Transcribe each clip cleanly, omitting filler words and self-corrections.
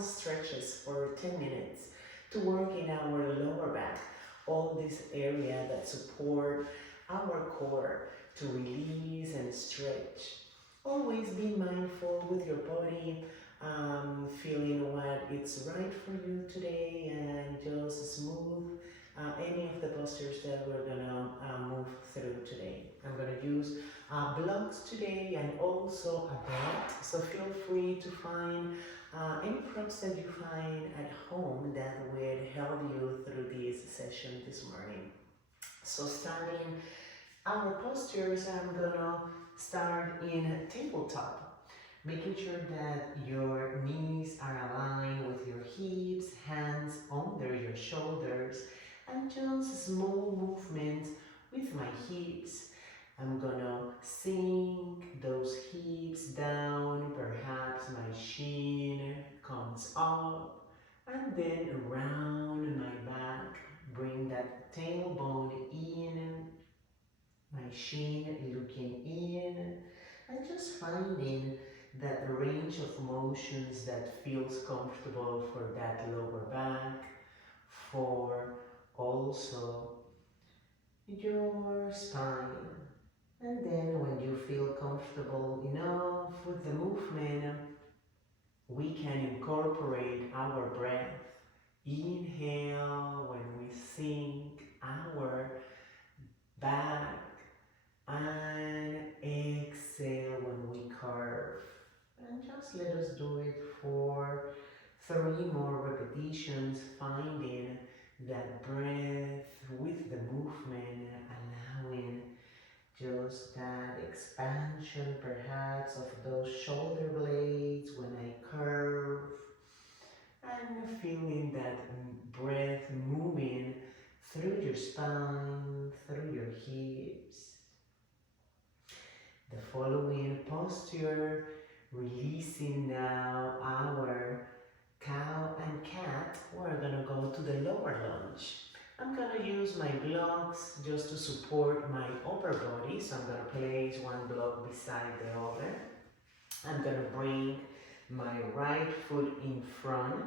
stretches for 10 minutes to work in our lower back, all this area that support our core to release and stretch. Always be mindful with your body, feeling what it's right for you today, and just smooth any of the postures that we're gonna move through today. I'm gonna use blocks today and also a belt, so feel free to find any props that you find at home that would help you through this session this morning. So starting our postures, I'm gonna start in tabletop, making sure that your knees are aligned with your hips, hands under your shoulders, and just small movements with my hips. I'm gonna sink those hips down, perhaps my shin comes up, and then around my back, bring that tailbone in, my shin looking in, and just finding that range of motions that feels comfortable for that lower back, for also your spine. And then when you feel comfortable enough with the movement, we can incorporate our breath. Inhale when we sink our back, and exhale when we curve. And just let us do it for 3 more repetitions, finding that breath with the movement, allowing just that expansion perhaps of those shoulder blades when I curve, and feeling that breath moving through your spine, through your hips. The following posture, releasing now our cow and cat, we're gonna go to the lower lunge. I'm gonna use my blocks just to support my upper body, so I'm gonna place one block beside the other. I'm gonna bring my right foot in front,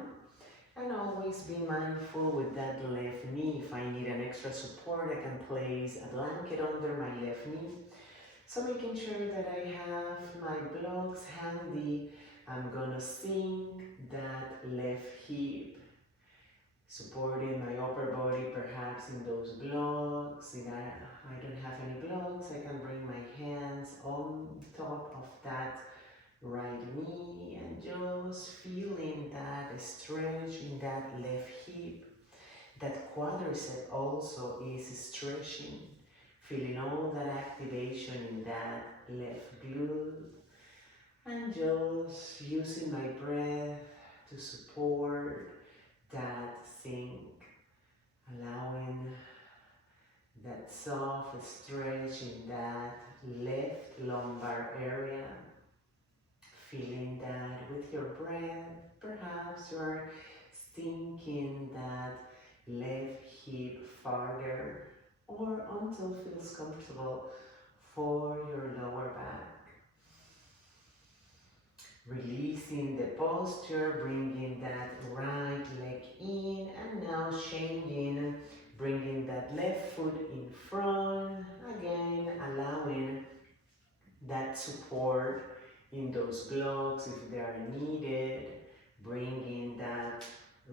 and always be mindful with that left knee. If I need an extra support, I can place a blanket under my left knee. So making sure that I have my blocks handy, I'm gonna sink that left hip, supporting my upper body perhaps in those blocks. If I don't have any blocks, I can bring my hands on top of that right knee and just feeling that stretch in that left hip. That quadricep also is stretching, feeling all that activation in that left glute, and just using my breath to support that sink, allowing that soft stretch in that left lumbar area. Feeling that with your breath, perhaps you're sinking that left hip farther, or until it feels comfortable for your lower back. Releasing the posture, bringing that right leg in, and now changing, bringing that left foot in front, again allowing that support in those blocks if they are needed, bringing that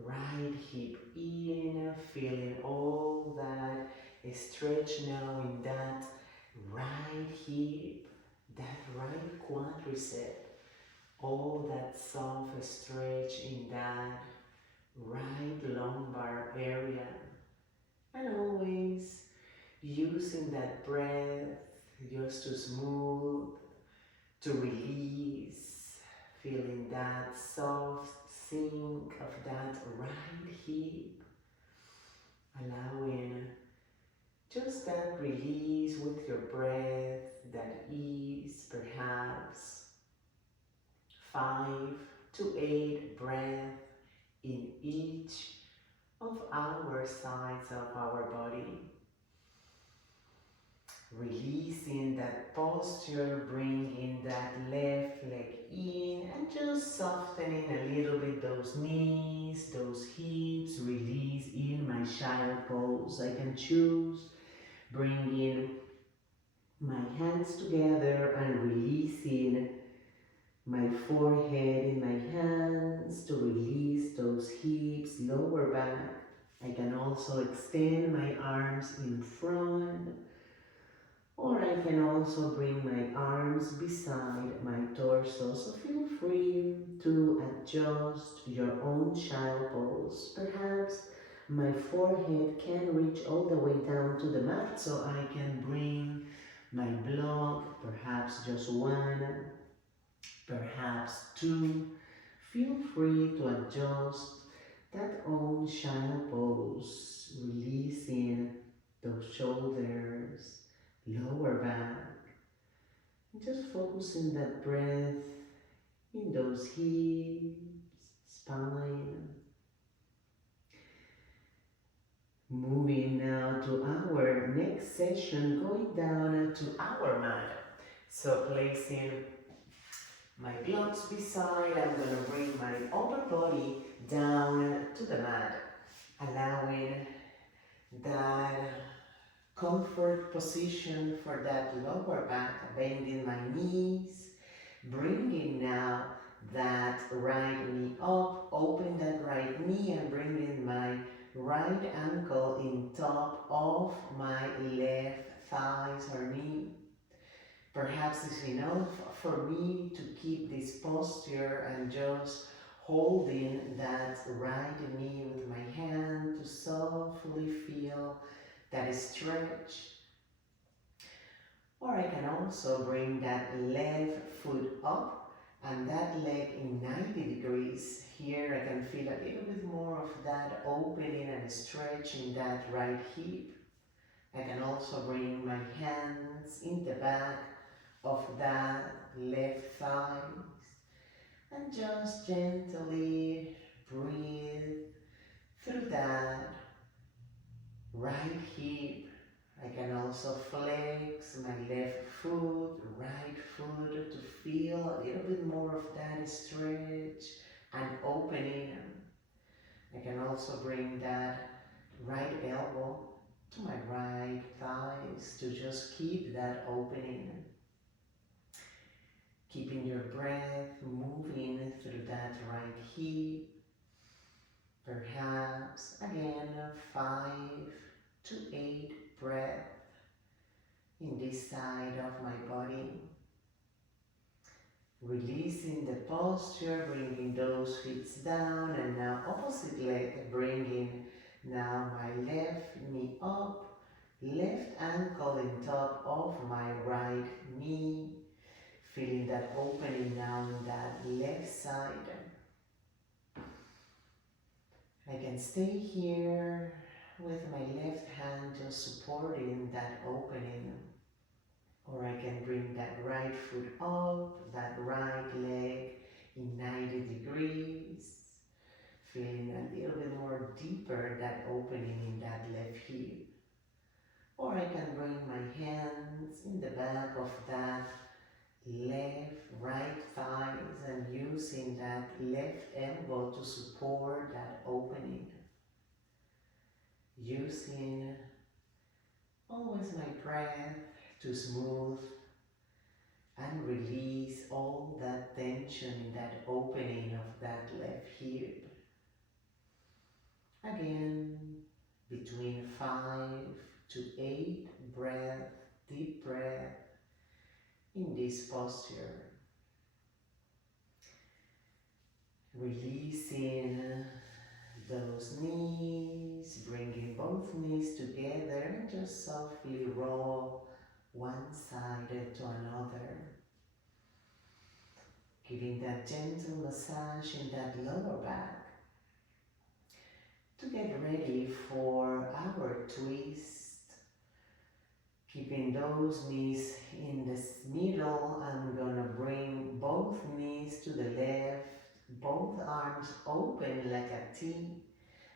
right hip in, feeling all that stretch now in that right hip, that right quadricep, all that soft stretch in that right lumbar area, and always using that breath just to smooth, to release, feeling that soft sink of that right hip, allowing just that release with your breath, that ease, perhaps 5 to 8 breaths in each of our sides of our body. Releasing that posture, bringing that left leg in, and just softening a little bit those knees, those hips, release in my child pose. I can choose bringing my hands together and releasing my forehead in my hands to release those hips, lower back. I can also extend my arms in front, or I can also bring my arms beside my torso. So feel free to adjust your own child pose. Perhaps my forehead can reach all the way down to the mat, so I can bring my block, perhaps just one, perhaps two. Feel free to adjust that own child pose, releasing those shoulders, lower back, and just focusing that breath in those hips, spine. Moving now to our next session, going down to our mat. So placing my blocks beside, I'm going to bring my upper body down to the mat, allowing that comfort position for that lower back, bending my knees, bringing now that right knee up, open that right knee and bringing my right ankle in top of my left thighs or knee. Perhaps it's enough for me to keep this posture and just holding that right knee with my hand to softly feel that stretch. Or I can also bring that left foot up and that leg in 90 degrees. Here I can feel a little bit more of that opening and stretch in that right hip. I can also bring my hands in the back of that left thigh and just gently breathe through that right hip. I can also flex my left foot, right foot to feel a little bit more of that stretch and opening. I can also bring that right elbow to my right thighs to just keep that opening. Keeping your breath moving through that right hip. Perhaps again 5 to 8 breaths in this side of my body. Releasing the posture, bringing those feet down, and now opposite leg, bringing now my left knee up, left ankle in top of my right knee. Feeling that opening now in that left side. I can stay here with my left hand just supporting that opening. Or I can bring that right foot up, that right leg in 90 degrees. Feeling a little bit more deeper that opening in that left hip. Or I can bring my hands in the back of that left, right thighs and using that left elbow to support that opening. Using always my breath to smooth and release all that tension in that opening of that left hip. Again, between 5 to 8 breaths, deep breath in this posture. Releasing those knees, bringing both knees together and just softly roll one side to another. Giving that gentle massage in that lower back. To get ready for our twist. Keeping those knees in the middle, I'm gonna bring both knees to the left, both arms open like a T.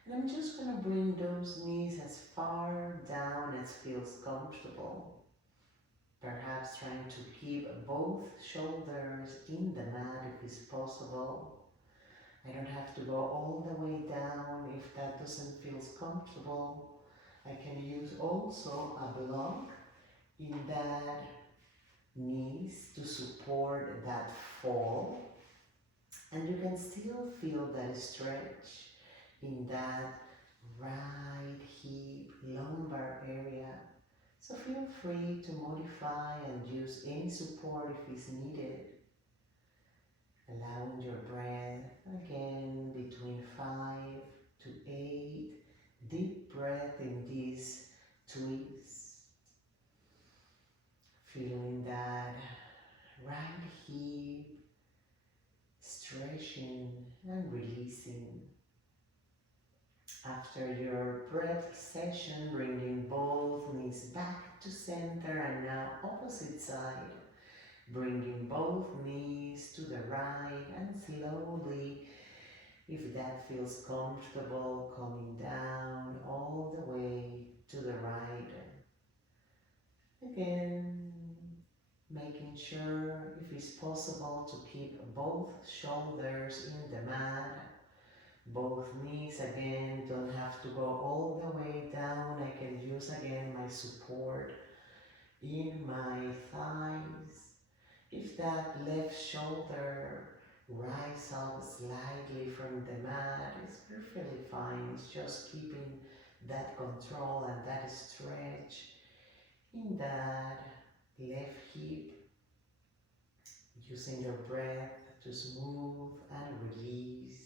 And I'm just gonna bring those knees as far down as feels comfortable. Perhaps trying to keep both shoulders in the mat if it's possible. I don't have to go all the way down if that doesn't feel comfortable. I can use also a block in that knees to support that fall. And you can still feel that stretch in that right hip, lumbar area. So feel free to modify and use any support if it's needed. Allowing your breath again between 5 to 8. Deep breath in this twist. Feeling that right hip stretching and releasing. After your breath session, bringing both knees back to center and now opposite side. Bringing both knees to the right and slowly, if that feels comfortable, coming down all the way to the right. Again, making sure if it's possible to keep both shoulders in the mat. Both knees again don't have to go all the way down. I can use again my support in my thighs. If that left shoulder rise up slightly from the mat, it's perfectly fine. It's just keeping that control and that stretch in that left hip, using your breath to smooth and release.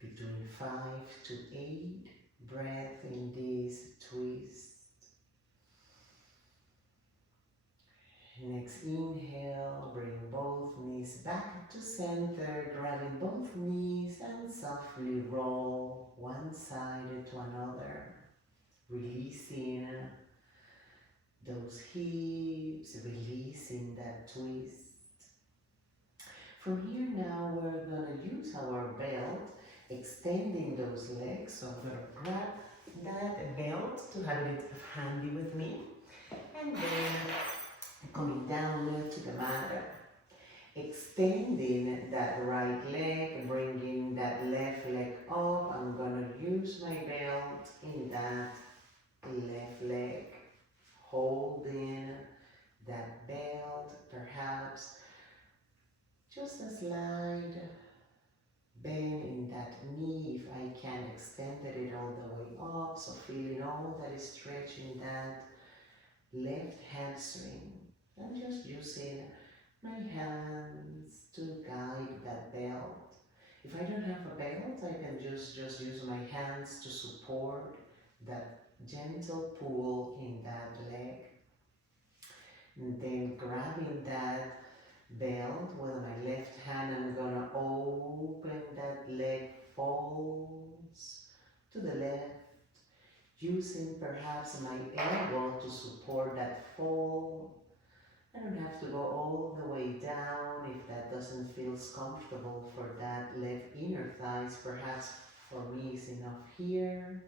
Between 5 to 8 breath in this twist. Next inhale, bring both knees back to center, grabbing both knees and softly roll one side to another, releasing those hips, releasing that twist. From here now we're going to use our belt, extending those legs. So I'm going to grab that belt to have it handy with me, and then coming down to the mat, extending that right leg, bringing that left leg up. I'm going to use my belt in that left leg, holding that belt, perhaps just a slight bend in that knee if I can, extended it all the way up, so feeling all that is stretching that left hamstring. I'm just using my hands to guide that belt. If I don't have a belt, I can just use my hands to support that gentle pull in that leg. And then grabbing that belt with my left hand, I'm gonna open that leg, falls to the left, using perhaps my elbow to support that fall. I don't have to go all the way down if that doesn't feel comfortable for that left inner thighs. Perhaps for me it's enough here.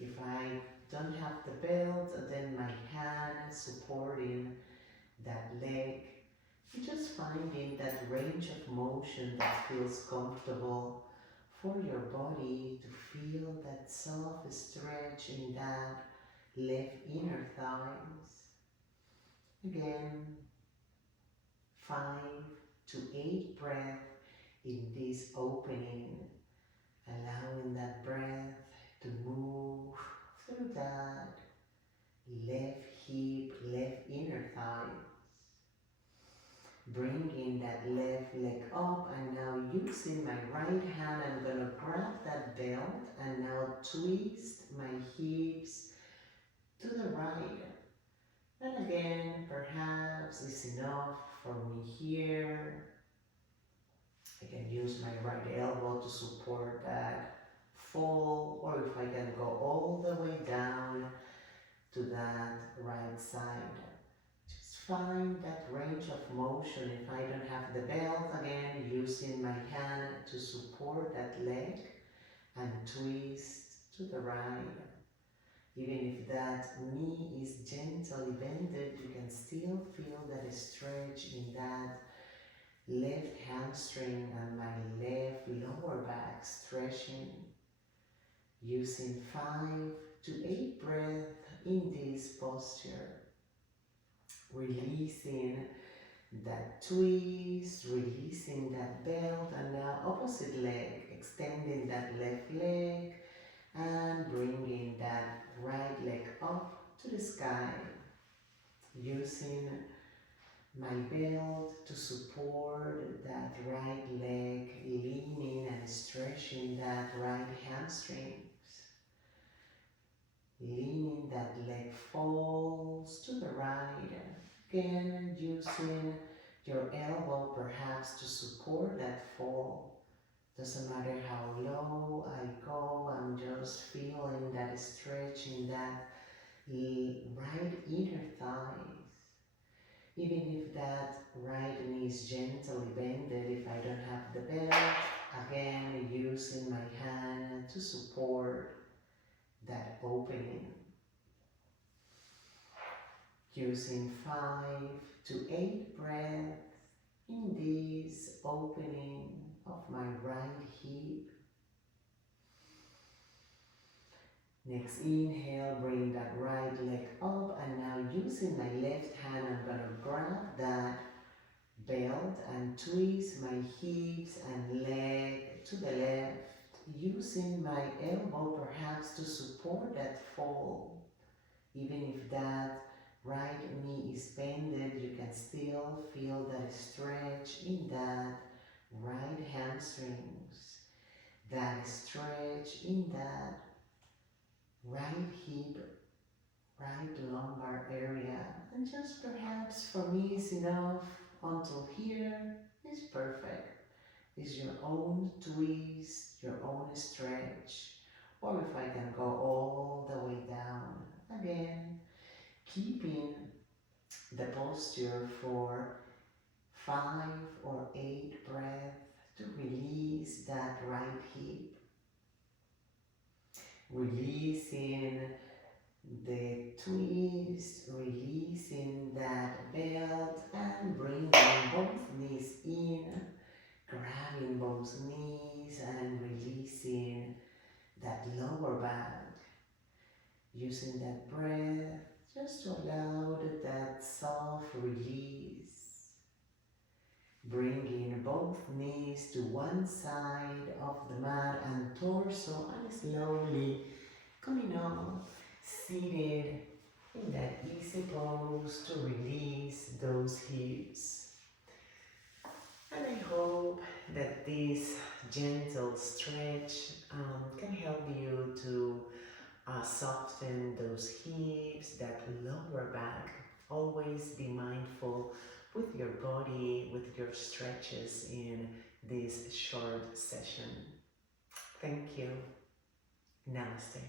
If I don't have the belt, then my hand supporting that leg. You're just finding that range of motion that feels comfortable for your body, to feel that soft stretch in that left inner thighs. Again, 5 to 8 breath in this opening, allowing that breath to move through that left hip, left inner thigh. Bringing that left leg up, and now using my right hand, I'm going to grab that belt and now twist my hips to the right. And again, perhaps it's enough for me here. I can use my right elbow to support that fall, or if I can go all the way down to that right side. Just find that range of motion. If I don't have the belt, again, using my hand to support that leg and twist to the right. Even if that knee is gently bended, you can still feel that stretch in that left hamstring and my left lower back stretching. Using 5 to 8 breaths in this posture. Releasing that twist, releasing that belt, and now opposite leg, extending that left leg and bringing that right leg up to the sky. Using my belt to support that right leg, leaning and stretching that right hamstring. Leaning that leg falls to the right. Again, using your elbow perhaps to support that fall. Doesn't matter how low I go, I'm just feeling that stretch in that right inner thighs. Even if that right knee is gently bended, if I don't have the belt, again using my hand to support that opening. Using 5 to 8 breaths in this opening of my right hip. Next inhale, bring that right leg up, and now using my left hand, I'm gonna grab that belt and twist my hips and leg to the left, using my elbow perhaps to support that fall. Even if that right knee is bended, you can still feel that stretch in that right hamstrings, that stretch in that right hip, right lumbar area. And just perhaps for me is enough until here is perfect. Is your own twist, your own stretch, or if I can go all the way down again, keeping the posture for 5 or 8 breaths to release that right hip, releasing the twist, releasing that belt, and bringing both knees in, grabbing both knees and releasing that lower back, using that breath just to allow that soft release. Bringing both knees to one side of the mat and torso, and slowly coming up, seated in that easy pose to release those hips. And I hope that this gentle stretch can help you to soften those hips, that lower back. Always be mindful with your body, with your stretches in this short session. Thank you. Namaste.